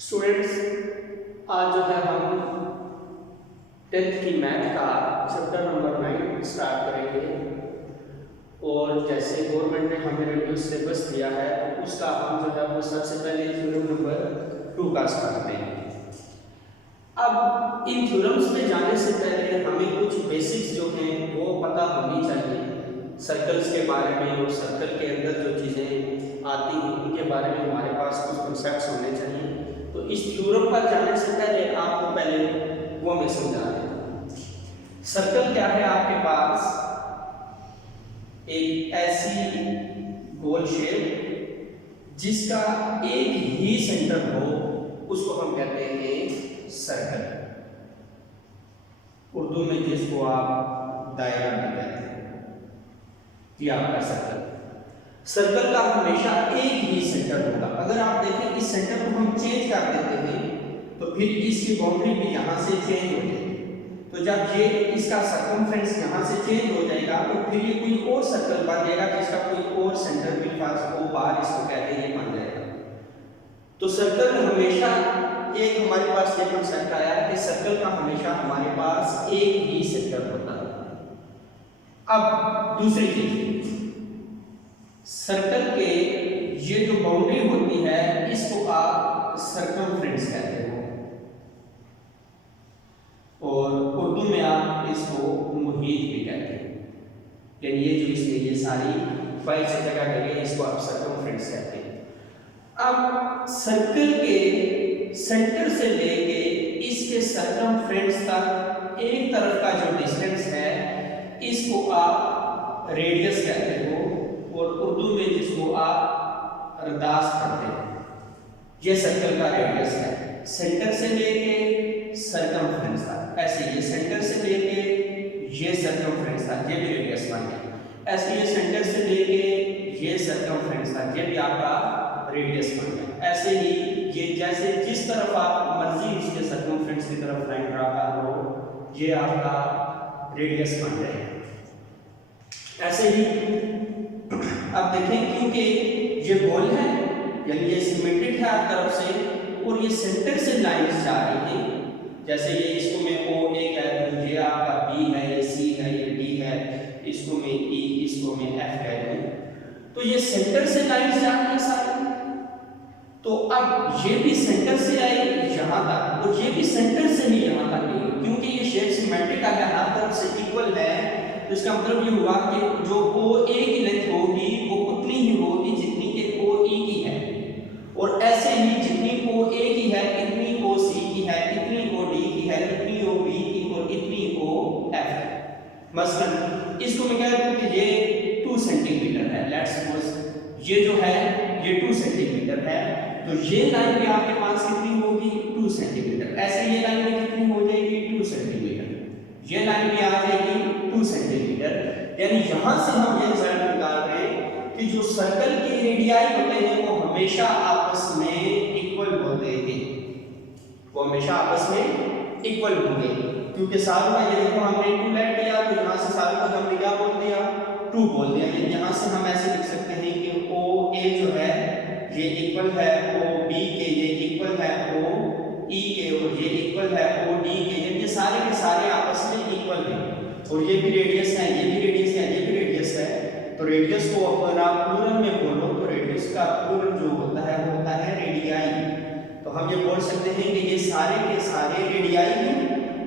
Students, आज जो है हम 10th की मैथ का चैप्टर नंबर 9 स्टार्ट करेंगे। और जैसे गवर्नमेंट ने हमें रेडियो सिलेबस दिया है तो उसका हम जो है वो सबसे पहले थ्योरम नंबर 2 का स्टार्ट करेंगे। अब इन थ्योरम्स में जाने से पहले हमें कुछ बेसिक्स जो हैं वो पता होनी चाहिए सर्कल्स के बारे में, और सर्कल के अंदर जो चीज़ें आती हैं उनके बारे में हमारे पास कुछ कॉन्सेप्ट्स होने चाहिए। तो इस थ्योरम पर जाने से पहले आपको पहले वो मैं समझा देता हूँ। सर्कल क्या है? आपके पास एक ऐसी गोल शेप जिसका एक ही सेंटर हो, उसको हम कहते हैं सर्कल। उर्दू में जिसको आप दायरा भी कहते हैं, ये आपका सर्कल। सर्कल का हमेशा एक ही सेंटर होगा। अगर आप देखें इस सेंटर को हम चेंज कर देते हैं तो फिर इसकी बाउंड्री भी यहाँ से चेंज हो जाएगी। तो जब ये इसका सर्कमफ्रेंस यहाँ से चेंज हो जाएगा तो फिर ये कोई और सर्कल बन जाएगा जिसका कोई और सेंटर भी पास हो, बार इसको कहते हैं, ये बन जाएगा। तो सर्कल हमेशा एक, हमारे पास ये कॉन्सेप्ट आया है कि सर्कल का हमेशा हमारे पास एक ही सेंटर होता है। अब दूसरी चीज, सर्कल के ये जो बाउंड्री होती है इसको आप सर्कमफ्रेंस कहते हो, और उर्दू में आप इसको मुहीत भी कहते हैं। यानी ये जो इसमें ये सारी फाइल से जगह लगे इसको आप सर्कमफ्रेंस कहते हैं। अब सर्कल के सेंटर से लेके इसके सर्कमफ्रेंस तक एक तरफ का जो डिस्टेंस है इसको आप रेडियस कहते हो, और उर्दू में जिसको आप अरदास कहते हैं। ये सर्कल का रेडियस है, सेंटर से लेके सर्कमफ्रेंस तक। ऐसे ये सेंटर से लेके ये सर्कमफ्रेंस तक, ये भी रेडियस बन गया। ऐसे ये सेंटर से लेके ये सर्कमफ्रेंस तक, ये भी आपका रेडियस बन गया। ऐसे ही ये जैसे जिस तरफ आप मर्जी इसके सर्कमफ्रेंस की तरफ लाइन ड्रा कर लो, ये आपका रेडियस बन जाएगा। ऐसे ही अब देखें, क्योंकि ये गोल है यानी ये सिमेट्रिक है हर तरफ से, और ये सेंटर से लाइंस जा रही हैं। जैसे ये इसको मैं ओ ए कह दूं, ये आपका बी है, ये सी है, ये डी है, इसको मैं ई, इसको मैं एफ कह दूं। तो ये सेंटर से लाइंस जा रही है सारी। तो अब ये भी सेंटर से आएगी यहाँ तक, और ये भी सेंटर से ही यहाँ तक आएगी, क्योंकि ये शेप सिमेट्रिक है, हर तरफ से इक्वल है। तो इसका मतलब ये हुआ कि जो ओ ए की लेंथ होगी वो उतनी ही होगी जितनी कि ओ ई की है, और ऐसे ही जितनी ओ ए की है इतनी ओ सी की है, इतनी ओ डी की है, इतनी ओ बी की, और इतनी ओ एफ है। मसलन इसको मैं कह दूं कि ये 2 सेंटीमीटर है। लेट्स सपोज ये जो है ये 2 सेंटीमीटर है, तो ये लाइन भी आपके पास कितनी होगी? 2 सेंटीमीटर। ऐसे ये लाइन भी कितनी हो जाएगी? 2 सेंटीमीटर। ये लाइन भी आ जाएगी 2 सेंटीमीटर। यानी यहां से हम ये रिजल्ट निकाल रहे हैं कि जो सर्कल के रेडियाई होते हैं वो हमेशा आपस में इक्वल होते हैं, वो हमेशा आपस में इक्वल होंगे। क्योंकि सारों का ये देखो हमने 2 लेट किया, तो यहां से सारों का हमने क्या बोल दिया? 2 बोल दिया। यानी यहां से हम ऐसे लिख सकते हैं कि ओ ए जो है ये इक्वल है ओ बी के, ये इक्वल है ओ ई के, और ये इक्वल है ओ डी के। ये सारे के सारे आपस में इक्वल हैं, और ये भी रेडियस है, ये भी रेडियस है, ये भी रेडियस है। तो रेडियस को अगर आप प्लूरल में बोलो तो रेडियस का प्लूरल जो होता है वो होता है रेडियाई। तो हम ये बोल सकते हैं कि ये सारे के सारे रेडियाई हैं,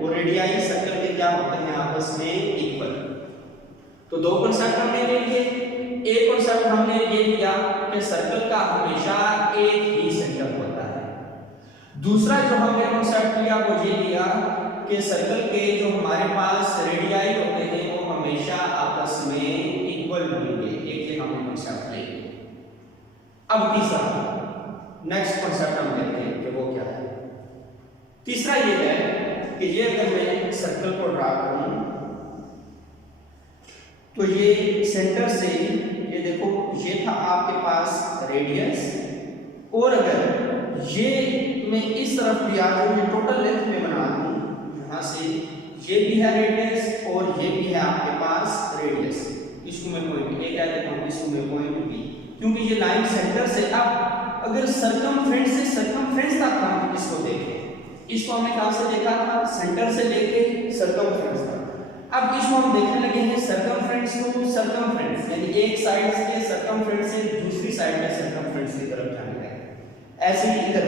और रेडियाई सर्कल के क्या होते हैं? आपस में इक्वल। तो 2 कांसेप्ट हमने ले लिए। एक कांसेप्ट हमने ये लिया कि सर्कल का हमेशा एक ही सेंटर होता है। दूसरा जो हमने कांसेप्ट लिया वो ये लिया कि सर्कल के जो हमारे पास रेडियाई होते हैं वो हमेशा आपस में इक्वल होंगे। एक ये हमने कांसेप्ट ले लिया। अब तीसरा नेक्स्ट कांसेप्ट हम देखते हैं कि वो क्या है। तीसरा ये है कि ये अगर मैं सर्कल को ड्रा करूं तो ये सेंटर से, ये देखो ये था आपके पास रेडियस, और अगर ये मैं इस तरफ भी आ जाऊं, ये टोटल लेंथ में बना दूं, यहाँ से ये भी है रेडियस और ये भी है आपके पास रेडियस। इसमें पॉइंट बी, क्योंकि ये लाइन सेंटर से, अब अगर सरकमफ्रेंस से सरकमफ्रेंस तक हम इसको देखें, इसको हमने कहां से देखा था, सेंटर से लेके सरकमफ्रेंस तक। अब इसको हम देखने लगे हैं सरकमफ्रेंस टू सरकमफ्रेंस, यानी एक साइड के सरकमफ्रेंस से दूसरी साइड में सरकमफ्रेंस की तरफ जाने लगे। ऐसे ही इधर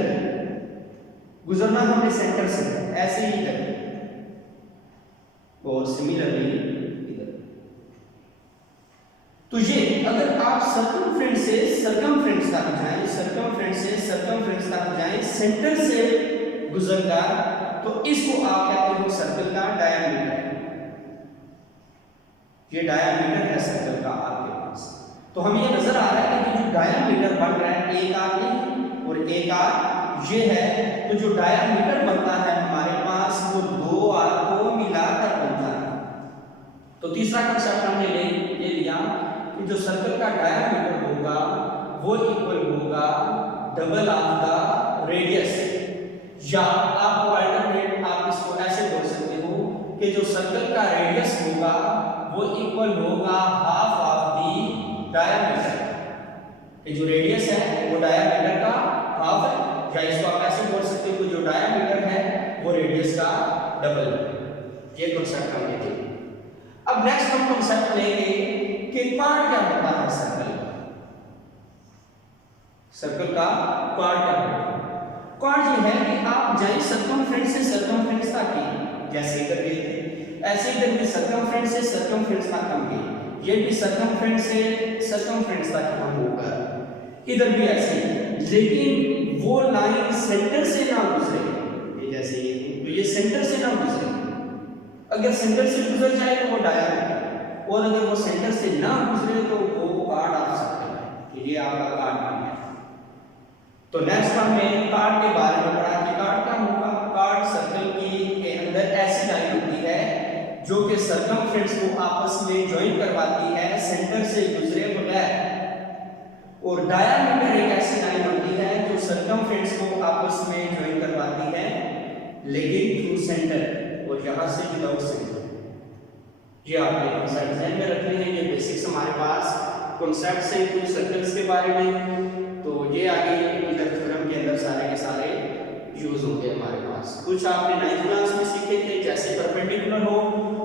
गुजरना हमने सेंटर से, ऐसे ही इधर, और सिमिलरली इधर। तो ये अगर आप सरकमफ्रेंस से सरकमफ्रेंस तक जाएं, सरकमफ्रेंस से सरकमफ्रेंस तक जाएं सेंटर से गुजरकर, तो इसको आप कहते हो सर्कल का डायमीटर। ये डायमीटर है सर्कल का आपके पास। तो हमें ये नजर आ रहा है कि जो डायमीटर बन रहा है, एक आर और एक आर ये है, तो जो डायमीटर बनता है हमारे पास वो दो आर को मिलाकर बनता है। तो तीसरा कंसेप्ट हमने ये लिया कि जो सर्कल का डायमीटर होगा वो इक्वल होगा डबल ऑफ द रेडियस, या आप अल्टरनेट आप इसको ऐसे बोल सकते हो कि जो सर्कल का रेडियस होगा वो इक्वल होगा हाफ ऑफ द डायमीटर। ये जो रेडियस है वो डायमीटर का हाफ है, या इसको आप ऐसे बोल सकते हो कि जो डायमीटर है वो रेडियस का डबल है। ये कांसेप्ट हम लेंगे। अब नेक्स्ट हम कांसेप्ट लेंगे कि पार्ट क्या होता है सर्कल का। सर्कल का पार्ट क्या होता है? पार्ट ये है कि आप जाए सर्कमफ्रेंस से सर्कमफ्रेंस तक की, जैसे इधर गए थे ऐसे इधर भी सर्कमफ्रेंस से सर्कमफ्रेंस तक हम गए, ये भी सर्कमफ्रेंस से सर्कमफ्रेंस तक हम होगा, इधर भी ऐसे ही, लेकिन वो लाइन सेंटर से ना गुजरे। ये जैसे ये तो ये सेंटर से ना गुजरे, अगर सेंटर से गुजर जाए तो वो डायमीटर, और अगर वो सेंटर से ना गुजरे तो वो कार्ड ऑफ सर्कल है, कि ये आपका कार्ड बन गया। तो नेक्स्ट हमने कार्ड के बारे में पढ़ा कि कार्ड क्या होगा। कार्ड सर्कल के अंदर ऐसी लाइन होती है जो कि सर्कमफ्रेंस को आपस में ज्वाइन करवाती है सेंटर से गुजरे बगैर, और डायमीटर एक ऐसी लाइन होती है जो सर्कमफ्रेंस को आपस में ज्वाइन करवाती है लेकिन थ्रू सेंटर, और यहां से विदाउट सेंटर। ये आपके कॉन्सेप्ट ध्यान में रखने हैं, ये बेसिक्स हमारे पास कॉन्सेप्ट से टू सर्कल्स के बारे में। तो ये आगे इधर थ्योरम के अंदर सारे के सारे यूज होंगे हमारे पास। कुछ आपने 9th क्लास में सीखे थे, जैसे परपेंडिकुलर हो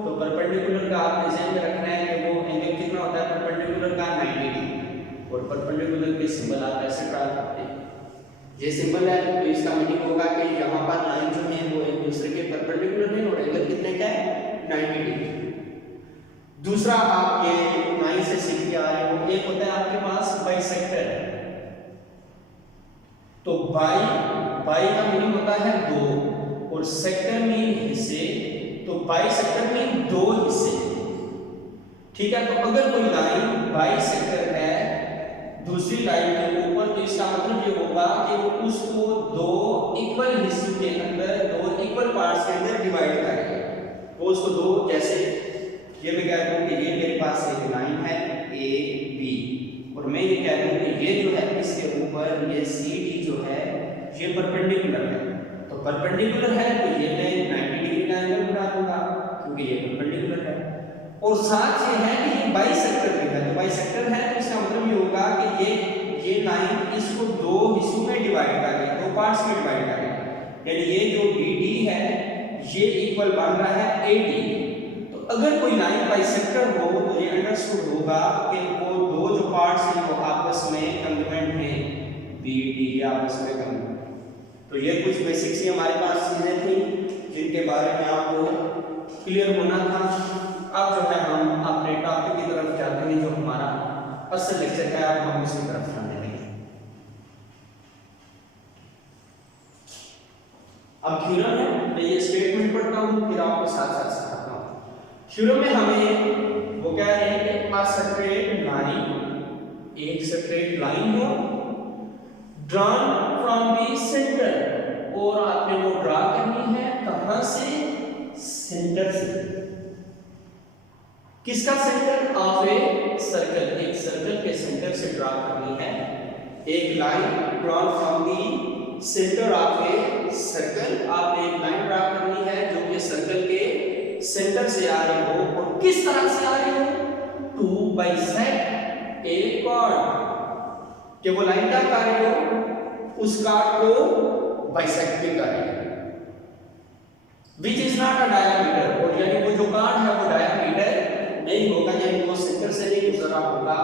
तो परपेंडिकुलर का आपने ध्यान में रखना है कि वो एंगल कितना होता है परपेंडिकुलर का 90 डिग्री, और परपेंडिकुलर के सिंबल आप ऐसे ड्रा करते हैं। ये सिंबल है तो इसका मीनिंग होगा कि यहाँ पर लाइन जो है वो एक दूसरे के परपेंडिकुलर है और एंगल कितने का है 90 डिग्री। दूसरा आप ये 9 से सीख के आ रहे हो, एक होता है आपके पास बाइसेक्टर। तो बाई का मीनिंग होता है दो, और सेक्टर मीन हिस्से, तो बाइसेक्टर मीन दो हिस्से। ठीक है, तो अगर कोई लाइन बाइसेक्टर है दूसरी लाइन के ऊपर, तो इसका मतलब ये होगा कि वो उसको दो इक्वल हिस्सों के अंदर, दो इक्वल पार्ट्स के अंदर डिवाइड करेगा। वो उसको दो, जैसे ये मैं कहता हूँ कि ये मेरे पास एक लाइन है ए बी, और मैं ये कह रहा हूँ कि ये जो है इसके ऊपर ये सी डी जो है ये परपेंडिकुलर है। तो परपेंडिकुलर है तो ये मैं 90 डिग्री का एंगल बना दूंगा क्योंकि ये परपेंडिकुलर है। और साथ ये है कि ये बाइसेक्टर भी है, तो बाइसेक्टर है तो इसका मतलब ये होगा कि ये लाइन इसको दो हिस्सों में डिवाइड करेगा, दो पार्ट्स में डिवाइड करेगा, यानी ये जो BD है ये इक्वल बन रहा है AD। तो अगर कोई लाइन बाइसेक्टर हो तो ये अंडरस्टूड होगा कि वो दो जो पार्ट्स हैं वो आपस में कंग्रुएंट हैं, BD आपस में कंग्रुएंट। तो ये कुछ बेसिक्स ही हमारे पास चीजें थी जिनके बारे में आपको क्लियर होना था। अब जो है हम अपने टॉपिक की तरफ जाते हैं, जो हमारा असल लेक्चर है, अब हम उसी तरफ जाने लगे। अब थ्योरम है, मैं ये स्टेटमेंट पढ़ता हूँ फिर आपको साथ साथ सिखाता हूँ। थ्योरम में हमें वो कह रहे हैं कि a straight line, एक स्ट्रेट लाइन हो drawn from the center, और आपने वो ड्रा करनी है कहां से, सेंटर से। किसका सेंटर, ऑफ ए सर्कल, एक सर्कल के सेंटर से ड्रा करनी है एक line drawn from the centre of a circle. आपने एक लाइन ड्रा करनी है जो कि सर्कल के सेंटर से आ रही हो, और किस तरह से आ रही हो, टू बाइसेक्ट ए कि वो लाइन क्या कर रही हो, उस कार्ड को बाइसेक्ट भी कर रही है, which is not a diameter, और यानी वो जो कार्ड है वो डायमीटर नहीं होगा, यानी वो सेंटर से नहीं गुजर रहा होगा।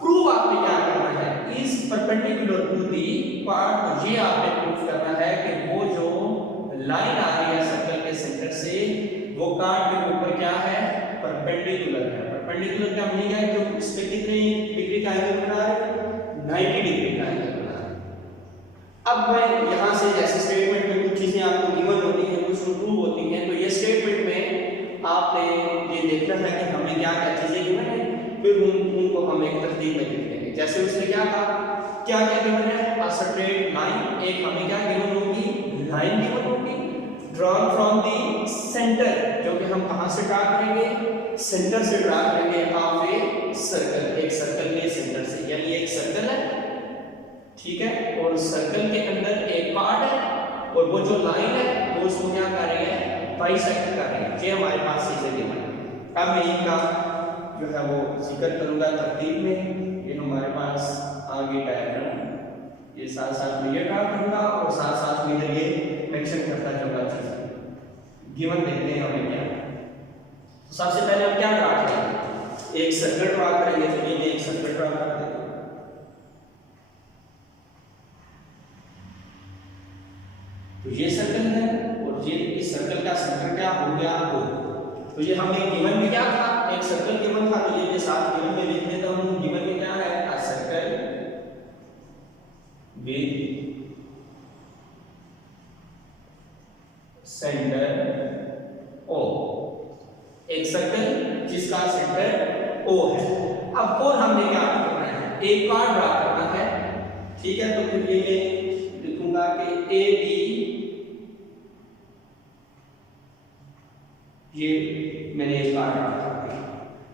प्रूव आपने क्या करना है, is perpendicular to the part, तो ये आपने प्रूव करना है कि वो जो लाइन आ रही है सर्कल के सेंटर से वो कार्ड के ऊपर क्या है, परपेंडिकुलर है। परपेंडिकुलर का मीनिंग है कि उस पे कितने डिग्री का एंगल बना रहे हैं, 90 डिग्री का एंगल बना रहे हैं। अब मैं यहां से जैसे स्टेटमेंट में कुछ चीजें आपको गिवन होती हैं, कुछ प्रूव होती हैं, तो ये स्टेटमेंट में आपने ये देखना है कि हमें क्या क्या चीजें गिवन है, फिर उनको हम एक तरतीब में लिख लेंगे। जैसे उसने क्या कहा, क्या क्या गिवन है, अ स्ट्रेट लाइन, एक हमें क्या गिवन होगी, लाइन गिवन होगी, ड्रॉन फ्रॉम द सेंटर, जो कि हम कहां से ड्रा करेंगे, सेंटर से ड्रा करेंगे ऑफ ए सर्कल, एक सर्कल के सेंटर से, यानी एक सर्कल है, ठीक है, और सर्कल के अंदर एक पार्ट है, और वो जो लाइन है वो उसको क्या कर रही है, बाइसेक्ट कर रही है। ये हमारे पास चीजें गिवन है। अब मैं इनका जो है वो जिक्र करूंगा तरतीब में, ये हमारे पास आगे डायग्राम, ये साथ साथ में ये ड्रा करूंगा और साथ साथ में इधर ये मेंशन करता जाऊंगा चीजें। गिवन देखते हैं हमें क्या, तो सबसे पहले हम क्या ड्रा करेंगे, एक सर्कल ड्रा करेंगे, तो ये एक सर्कल ड्रा कर देते हैं। तो ये सर्कल है और ये इस सर्कल का सेंटर क्या हो गया, O। तो ये हमें गिवन में क्या था, एक सर्कल गिवन था, तो ये के साथ गिवन में लिख देता हूं। गिवन में क्या है, a circle with centre O, एक सर्कल जिसका सेंटर O है। अब और हमने क्या करना है, एक कार्ड ड्रा करना है, ठीक है, तो फिर ये लिखूंगा कि ए बी, ये मैंने एक कार्ड ड्रा कर दिया,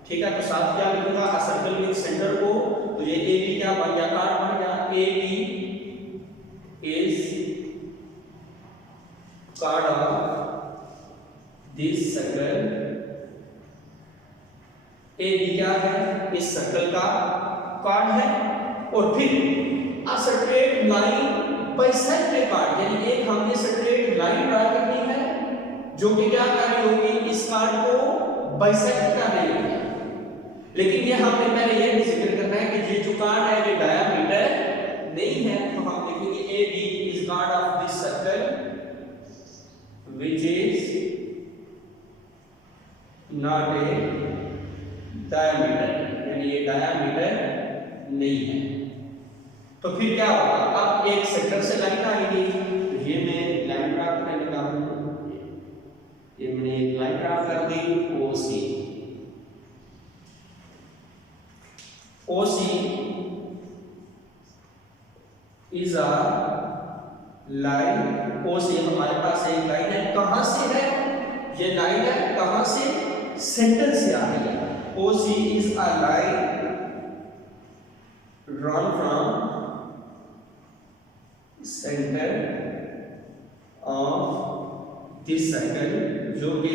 ठीक है, तो साथ क्या लिखूंगा, a circle with centre O, तो ये ए बी क्या बन गया, कार्ड बन गया, A B is chord of this circle, A B क्या है, इस सर्कल का कार्ड है, और फिर a straight line bisect a chord, यानी एक हमने स्ट्रेट लाइन ड्रा करनी है जो कि क्या कर रही होगी, इस कार्ड को बाइसेक्ट कर रही होगी। लेकिन ये हमने पहले ये भी जिक्र करना है कि ये जो कार्ड है ये डायमीटर नहीं है, तो हम लिखेंगे A B is chord of this circle which is not a diameter, यानी ये डायमीटर नहीं है। तो फिर क्या होगा, अब एक सेंटर से लाइन आएगी, तो ये मैं लाइन ड्रा करने लगा हूं, ये मैंने एक लाइन ड्रा कर दी, OC, OC is a line, OC हमारे पास एक लाइन है, कहां से है, ये लाइन है कहां से, सेंटर से आ रही है। OC is a line drawn from center of this circle, जो कि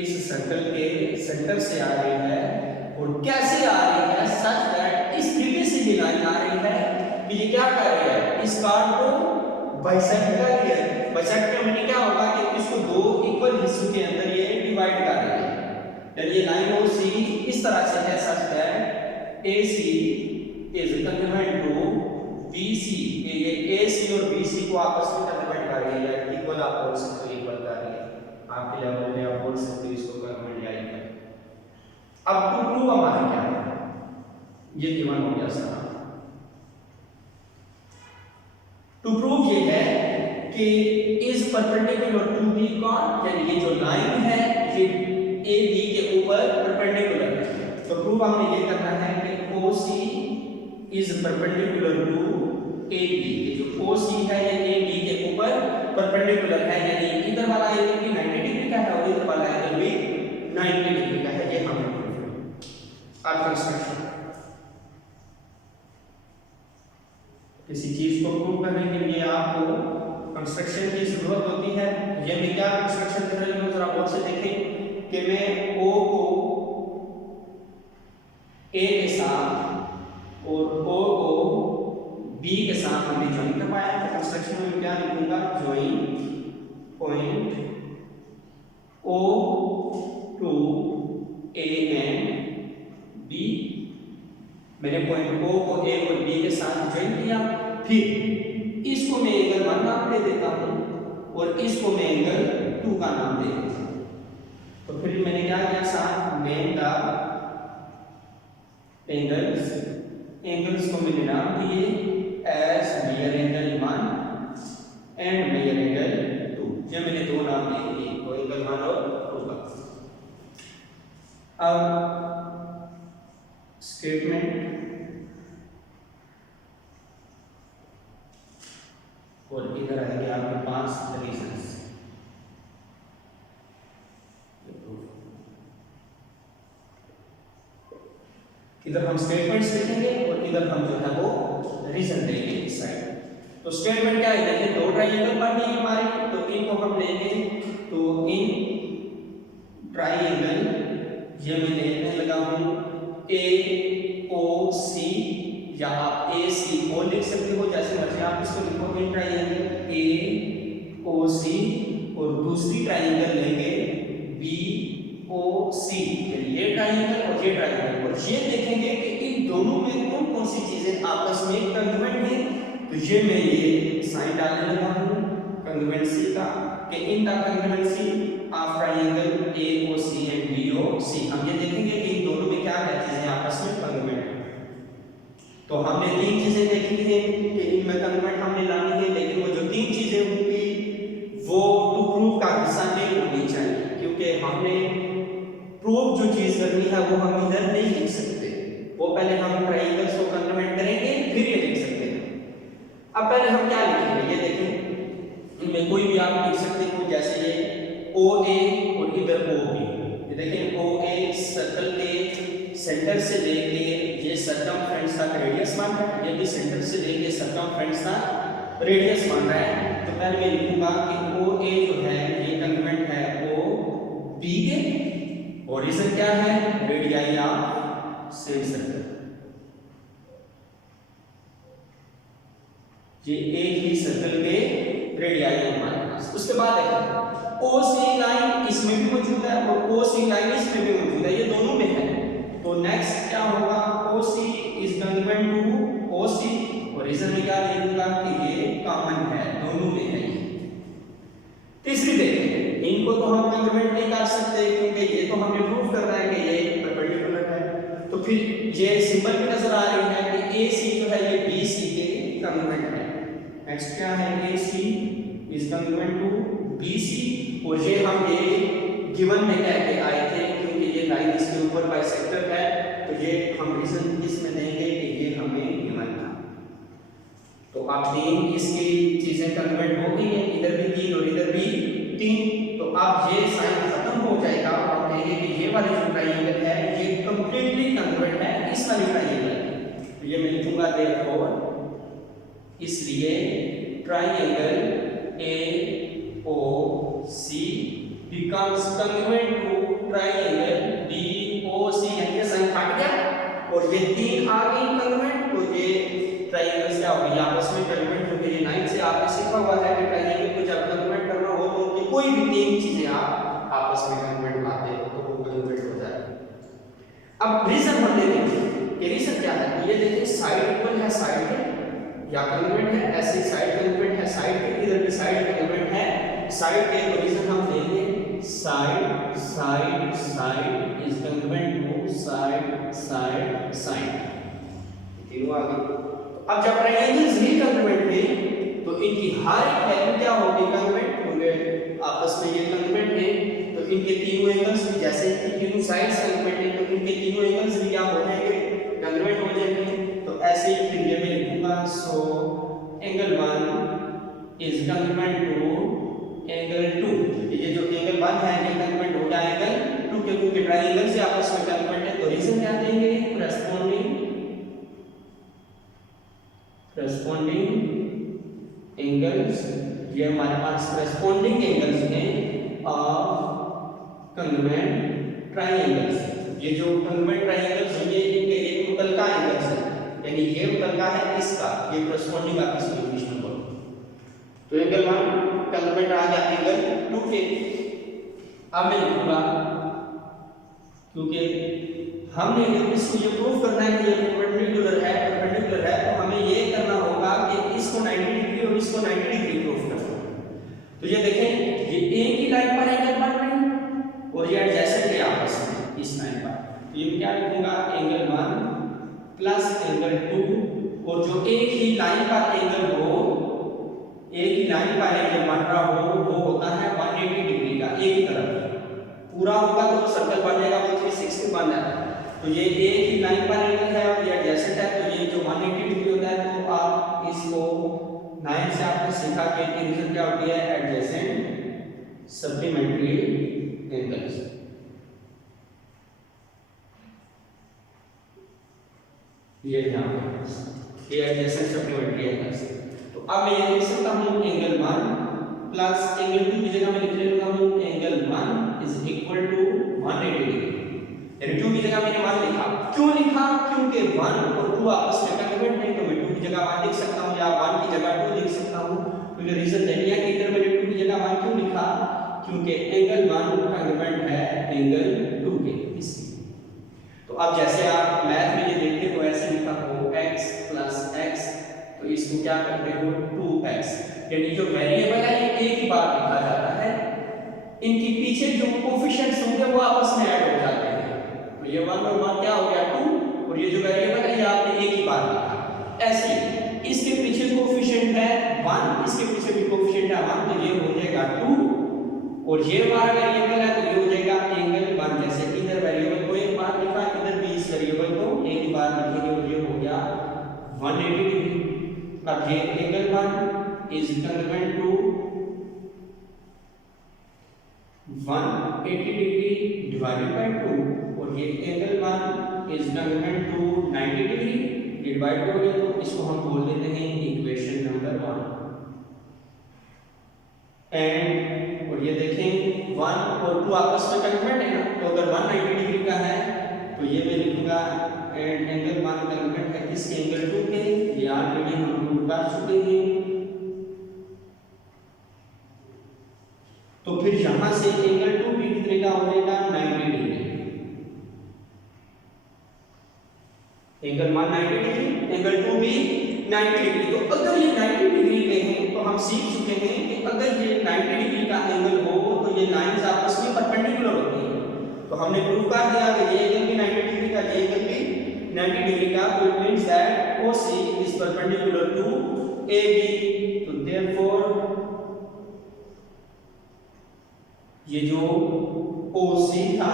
इस सर्कल के सेंटर से आ रही है, और कैसे आ रही है, सच दैट इस तरीके से ये लाइन आ रही है कि ये क्या कर रही है, इस कार्ड को बाइसेक्ट कर रही है। बाइसेक्ट का मीनिंग क्या होगा कि इसको दो इक्वल हिस्सों के अंदर ये डिवाइड कर रही है, यानी ये लाइन OC इस तरह से है such that AC is convert to BC, ये AC और BC को आपस में कन्वर्ट कर रही है, या इक्वल आप बोल सकते हो, इक्वल कर रही है, आपके लेवल में आप बोल सकते हो इसको कन्वर्ट या इक्वल। अब टू प्रूव हमारा क्या है, ये गिवन हो गया सर। टू प्रूव ये है कि is perpendicular to B chord, यानी ये जो लाइन है ये ए बी के ऊपर परपेंडिकुलर है। तो प्रूव हमने ये करना है कि OC is perpendicular to A B, ये जो OC है ये ए बी के ऊपर परपेंडिकुलर है, यानी इधर वाला एंगल भी 90 डिग्री का है और इधर वाला एंगल भी 90 डिग्री का है, ये हमने प्रूव किया। अब कंस्ट्रक्शन, किसी चीज को प्रूव करने के लिए आपको कंस्ट्रक्शन की जरूरत होती है। ये मैं क्या कंस्ट्रक्शन कर रही हूं, जरा गौर से देखें कि मैं O को A के साथ और O को बी के साथ हमने ज्वाइन करवाया, तो कंस्ट्रक्शन में क्या लिखूंगा, join point O to A and B. मैंने पॉइंट ओ को ए और बी के साथ ज्वाइन किया, फिर इसको मैं एंगल 1 नाम दे देता हूं और इसको मैं एंगल 2 का नाम दे देता हूं। तो फिर मैंने क्या किया, साथ मेन द एंगल्स को मैंने नाम दिए as major angle 1 and major angle 2। ये मैंने दो नाम दे दिए, तो एंगल 1 और 2 का। अब स्टेटमेंट और इधर आएंगे आपके पास रीजंस। इधर हम स्टेटमेंट्स लिखेंगे और इधर हम जो है वो रीजन देंगे इस साइड। तो स्टेटमेंट क्या है, देखिए दो ट्रायंगल बने हैं हमारे, तो इनको हम लेंगे। तो इन ट्रायंगल ये मैं देखने लगा हूं ए ओ सी, या आप ए सी ओ लिख सकते हो, जैसे मर्जी आप इसको लिखो। इन ट्रायंगल ए ओ सी और दूसरी ट्रायंगल लेंगे बी ओ सी। ये ट्रायंगल और ये ट्रायंगल, और ये देखेंगे कि इन दोनों में कौन कौन सी चीजें आपस में कंग्रुएंट हैं। तो ये मैं ये साइन डालने लगा हूं कंग्रुएंसी का, कि in the congruency of triangle A O C and B O C. हम ये देखेंगे कि इन दोनों में क्या क्या चीजें आपस में कंग्रुएंट हैं। तो हमने तीन चीजें देखी हैं कि इनमें कंग्रुएंट हमने लानी है, लेकिन वो जो तीन चीजें होंगी वो टू प्रूव का हिस्सा नहीं होनी चाहिए, क्योंकि हमने प्रूव जो चीज करनी है वो हम इधर नहीं लिख सकते। वो पहले हम ट्रायंगल्स को कंग्रुएंट करेंगे फिर ये लिख सकते हैं। अब पहले हम क्या लिखेंगे, ये देखें, इनमें कोई भी आप लिख सकते हो, जैसे ये ओ ए और इधर ओ बी। ये देखें ओ ए सर्कल के सेंटर से लेके ये सर्कमफ्रेंस तक रेडियस बन रहा है, ये भी सेंटर से लेके सर्कमफ्रेंस तक रेडियस बन रहा है। तो पहले मैं लिखूंगा कि ओ ए जो है ये कंग्रुएंट है ओ बी के, और रीजन क्या है, रेडियाई ऑफ सेम सर्कल। ये एक ही सर्कल के रेडियाई है हमारे पास। उसके बाद देखिए ओ सी लाइन इसमें भी मौजूद है और ओ सी लाइन इसमें भी मौजूद है, ये दोनों में है। तो नेक्स्ट क्या होगा, ओ सी इज कंग्रुएंट टू ओ सी, और रीजन में क्या लिखूंगा कि ये कॉमन है, दोनों में है। तीसरी देखें, इनको तो हम कंग्रुएंट नहीं कर सकते क्योंकि ये तो हमें प्रूव करना है कि ये परपेंडिकुलर है। तो फिर ये सिंबल भी नजर आ रही है कि ए सी जो है ये बी सी के कंग्रुएंट है। नेक्स्ट क्या है, A C is congruent to B C, और ये हम ये गिवन में कह के आए थे क्योंकि ये लाइन इसके ऊपर बाइसेक्टर है, तो ये हम रीजन इसमें देंगे कि ये हमें गिवन था। तो अब तीन इसकी चीजें कंग्रुएंट हो गई है, इधर भी तीन और इधर भी तीन। तो अब ये साइन खत्म हो जाएगा, हम कहेंगे कि ये वाली जो ट्रायंगल है ये कंप्लीटली कंग्रुएंट है इस वाली ट्रायंगल। तो ये मैं लिखूंगा देयरफॉर, इसलिए triangle A O C becomes congruent to triangle BOC। यानी साइन काट गया और ये तीन आ गई congruent, तो ये ट्रायंगल्स क्या हो गए आपस में congruent हो गए। 9 से आपने सीखा हुआ है कि ट्रायंगल को जब congruent करना हो तो उनकी कोई भी तीन चीजें आप आपस में congruent लाते हो तो वो congruent हो जाएगा। अब रीजन हम देखेंगे कि रीजन क्या है। ये देखिए साइड इक्वल है साइड के, या congruent है, ऐसे साइड congruent है साइड के, इधर भी साइड congruent है साइड के। तो रीजन हम देंगे side side side is congruent to side side side, तीनों आ गए। अब जब ट्रायंगल्स ही कंग्रुएंट थे तो इनकी हर एक वैल्यू क्या होगी, कंग्रुएंट होंगे आपस में। ये कंग्रुएंट है तो इनके तीनों एंगल्स भी, जैसे तीनों साइड्स कंग्रुएंट है तो इनके तीनों एंगल्स भी क्या हो जाएंगे, कंग्रुएंट हो जाएंगे। तो ऐसे ही फिर ये मैं लिखूंगा, so angle 1 is congruent to angle 2। ये जो एंगल 1 है ये कंग्रुएंट हो जाएगा एंगल 2 के, क्योंकि ट्रायंगल से आपस में कंग्रुएंट है। तो रीजन क्या देंगे, करस्पॉन्डिंग एंगल्स, ये हमारे पास करस्पॉन्डिंग एंगल्स हैं ऑफ कंग्रुएंट ट्रायंगल्स। ये जो कंग्रुएंट ट्रायंगल्स हैं ये इनके एक मुतलका एंगल्स हैं, यानी ये मुतलका लगा है इसका, ये करस्पॉन्डिंग आपकी सॉल्यूशन नंबर। तो एंगल 1 कंग्रुएंट आ गया एंगल 2 के। अब मैं लिखूंगा, क्योंकि हमने इसको ये प्रूव करना है कि ये परपेंडिकुलर है, तो हमें ये करना होगा कि इसको 90 डिग्री और इसको 90 डिग्री प्रूव करना है। तो ये देखें, ये एक ही लाइन पर एंगल बन रहे हैं और ये एडजेसेंट है आपस में इस लाइन पर। तो ये क्या लिखूंगा, एंगल 1 प्लस एंगल 2, और जो एक ही लाइन पर एंगल हो, एक ही लाइन पर एंगल बन रहा हो, वो होता है 180 डिग्री का, एक ही तरफ पूरा होगा तो सर्कल बनेगा वो 360 बन जाता है। तो ये एक ही लाइन पर एंगल है और ये एडजेसेंट है, तो ये जो 180 डिग्री होता है, तो आप इसको 9 से आपने सीखा कि रिजल्ट क्या होती है, एडजेसेंट सप्लीमेंट्री एंगल्स। ये ध्यान रखना, ये एडजेसेंट सप्लीमेंट्री एंगल्स। तो अब मैं ये लिख सकता हूँ एंगल 1 प्लस एंगल 2 की जगह मैं लिख लेता हूँ angle 1 is equal to 180 degree. यानी 2 की जगह मैंने 1 लिखा, क्यों लिखा, क्योंकि 1 और 2 आपस में कंग्रुएंट नहीं, तो मैं 2 की जगह 1 लिख सकता हूँ या 1 की जगह 2 लिख सकता हूँ। तो रीजन नहीं है कि इधर मैंने 2 की जगह 1 क्यों लिखा, क्योंकि एंगल 1 कंग्रुएंट है एंगल 2 के, इसलिए। तो अब जैसे आप मैथ में ये देखते हो ऐसे लिखा हो x प्लस x, तो इसको क्या करते हो 2x, यानी जो वेरिएबल है ये एक ही बार लिखा जाता है, इनके पीछे जो कोफिशिएंट्स होंगे वो आपस में ऐड हो जाते हैं। तो ये 1 और 1 क्या हो गया 2, और ये जो वेरिएबल है ये आपने एक ही बार लिखा। ऐसे इसके पीछे कोफिशिएंट है 1, इसके पीछे भी कोफिशिएंट है 1, तो ये हो जाएगा 2, और ये हमारा वेरिएबल है तो ये हो जाएगा एंगल 1। जैसे इधर वेरिएबल को एक बार लिखा, इधर भी इस वेरिएबल को एक ही बार लिखेंगे और ये हो गया 180 डिग्री। अब ये angle 1 is congruent to 180 degree divided by 2, और ये angle 1 is congruent to 90 degree, divide हो गया, तो इसको हम बोल देते हैं इक्वेशन नंबर 1। एंड और ये देखें 1 और 2 आपस में कंग्रुएंट है ना, तो अगर 190 डिग्री का है तो ये मैं लिखूंगा एंड एंगल 1 कंग्रुएंट है किसके, एंगल 2 के। ये ऑलरेडी हम प्रूव कर चुके हैं। तो फिर यहां से एंगल 2 भी कितने का हो जाएगा, 90 डिग्री। एंगल 1 90 डिग्री, एंगल 2 भी 90 डिग्री। तो अगर ये 90 डिग्री के हैं तो हम सीख चुके हैं कि अगर ये 90 डिग्री का एंगल हो तो ये लाइंस आपस में परपेंडिकुलर होती हैं। तो हमने प्रूव कर दिया कि ये एंगल भी 90 डिग्री का, ये एंगल भी 90 डिग्री का, तो it means that OC is perpendicular to AB। तो देयरफॉर ये जो OC था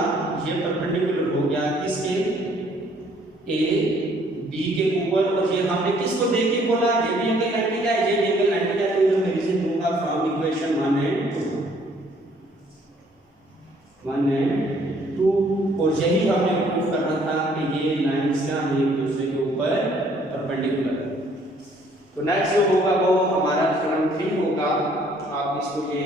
ये परपेंडिकुलर हो गया किसके, AB के ऊपर। और ये हमने किसको देख के बोला, ये भी एंगल 90 का है, ये भी एंगल 90 का है, तो इधर मैं रीजन दूंगा फ्रॉम इक्वेशन 1 एंड 2। और यही हमने प्रूव करना था कि ये लाइंस क्या हैं एक दूसरे के ऊपर परपेंडिकुलर। तो नेक्स्ट जो होगा वो हमारा थ्योरम 3 होगा। आप इसको ये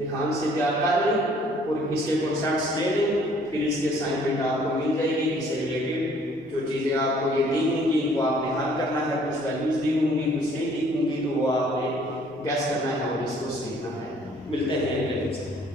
ध्यान से तैयार कर लें और इसके कॉन्सेप्ट्स ले लें, फिर इसके असाइनमेंट आपको मिल जाएगी। इससे रिलेटेड जो चीज़ें आपको ये दी होंगी इनको आपने हल करना है, कुछ वैल्यूज दी होंगी कुछ नहीं दी होंगी, तो वो आपने गैस करना है और इसको सीखना है। मिलते हैं अगले लेक्चर में।